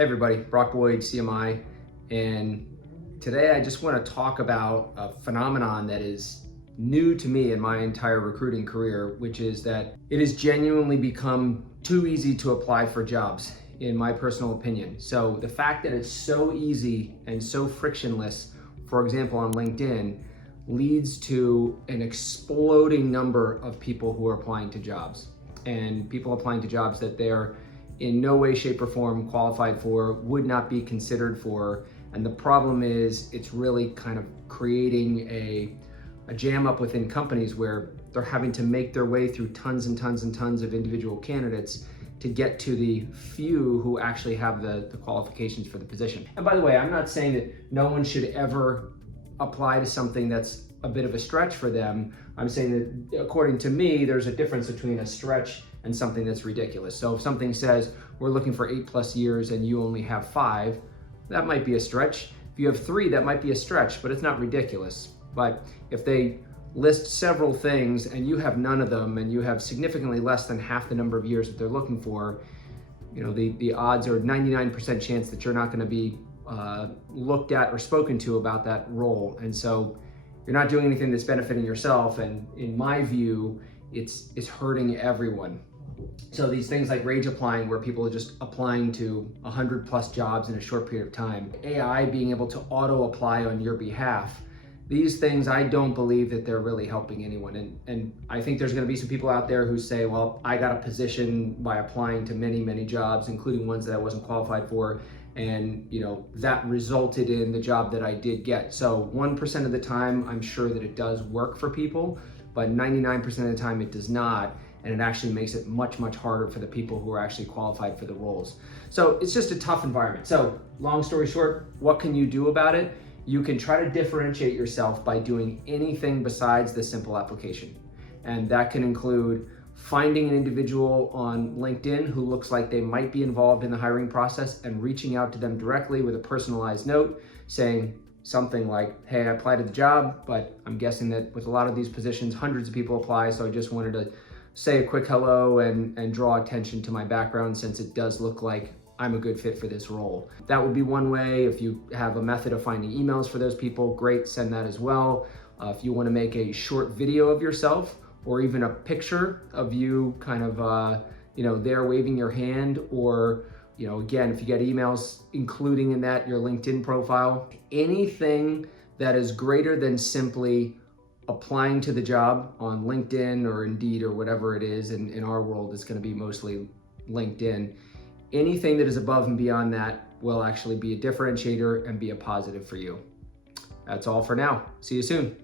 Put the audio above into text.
Hey everybody, Brock Boyd, CMI, and today I just want to talk about a phenomenon that is new to me in my entire recruiting career, which is that it has genuinely become too easy to apply for jobs, in my personal opinion. So the fact that it's so easy and so frictionless, for example, on LinkedIn, leads to an exploding number of people who are applying to jobs, and people applying to jobs that they're in no way, shape, or form qualified for, would not be considered for. And the problem is it's really kind of creating a jam up within companies where they're having to make their way through tons and tons and tons of individual candidates to get to the few who actually have the qualifications for the position. And by the way, I'm not saying that no one should ever apply to something that's a bit of a stretch for them. I'm saying that according to me, there's a difference between a stretch and something that's ridiculous. So if something says we're looking for 8+ years and you only have 5, that might be a stretch. If you have 3, that might be a stretch, but it's not ridiculous. But if they list several things and you have none of them and you have significantly less than half the number of years that they're looking for, you know, the odds are 99% chance that you're not going to be looked at or spoken to about that role. And so you're not doing anything that's benefiting yourself, and in my view, it's hurting everyone. So these things like rage applying, where people are just applying to 100+ jobs in a short period of time, AI being able to auto apply on your behalf, these things, I don't believe that they're really helping anyone. And I think there's going to be some people out there who say, well, I got a position by applying to many jobs, including ones that I wasn't qualified for, and you know that resulted in the job that I did get. So 1% of the time, I'm sure that it does work for people, but 99% of the time it does not. And it actually makes it much harder for the people who are actually qualified for the roles. So it's just a tough environment. So long story short, what can you do about it? You can try to differentiate yourself by doing anything besides the simple application. And that can include finding an individual on LinkedIn who looks like they might be involved in the hiring process and reaching out to them directly with a personalized note saying something like, hey, I applied to the job, but I'm guessing that with a lot of these positions, hundreds of people apply, so I just wanted to say a quick hello and draw attention to my background, since it does look like I'm a good fit for this role. That would be one way. If you have a method of finding emails for those people, great, send that as well. If you want to make a short video of yourself, or even a picture of you kind of, there waving your hand, or, again, if you get emails, including in that your LinkedIn profile, anything that is greater than simply applying to the job on LinkedIn or Indeed or whatever it is. And in our world, it's going to be mostly LinkedIn. Anything that is above and beyond that will actually be a differentiator and be a positive for you. That's all for now. See you soon.